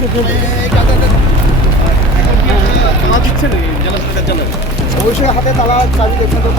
তালা দিচ্ছেন জেলা সরকার জন্য অবশ্যই হাতে তালা চাবি দেখছেন তো।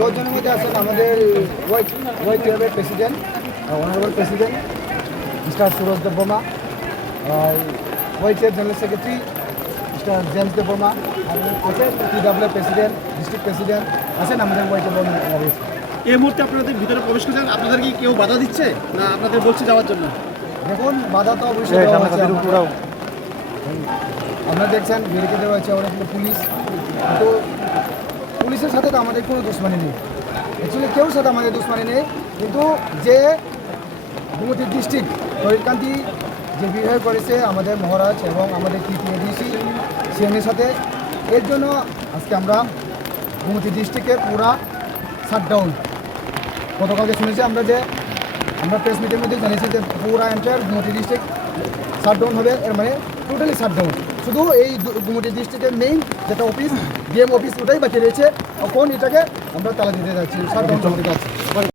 দশজনের মধ্যে আছেন আমাদের ওয়াই ক্লাবের president, honourable president mister Suraj Debbarma, Y club general secretary mister James Debbarma, আর পিডব্লিউ প্রেসিডেন্ট, ডিস্ট্রিক্ট প্রেসিডেন্ট আছেন আমাদের ওয়াই ক্লাবের। এই মুহূর্তে আপনাদের ভিতরে প্রবেশ করছেন, আপনাদের কি কেউ বাধা দিচ্ছে না আপনাদের বলছে যাওয়ার জন্য? দেখুন, বাধা তো অবশ্যই দেওয়া হচ্ছে। আপনারা দেখছেন ব্যারিকেড দেওয়া হয়েছে, অনেকগুলো পুলিশ, তো পুলিশের সাথে তো আমাদের কোনো দুশ্মনী নেই, অ্যাকচুয়ালি কেউ সাথে আমাদের দুশ্মনী নেই। কিন্তু যে গুমতি ডিস্ট্রিক্ট তরিকান্তি যে বিহেভ করেছে আমাদের মহারাজ এবং আমাদের টিটিএডিসি সিএমের সাথে, এর জন্য আজকে আমরা গুমতি ডিস্ট্রিক্টের পুরা শাটডাউন। গতকালকে শুনেছি আমরা প্রেস মিটের মধ্যে জানিয়েছি যে পুরা এন্টায়ার গুমতি ডিস্ট্রিক্ট শাটডাউন হবে, এর মানে টোটালি শাটডাউন। শুধু এই গুমতি ডিস্ট্রিক্টের মেইন যেটা অফিস ডিএম অফিস ওটাই বাকি রয়েছে, এখন এটাকে আমরা তালা দিতে যাচ্ছি, শাটডাউন করতে যাচ্ছি।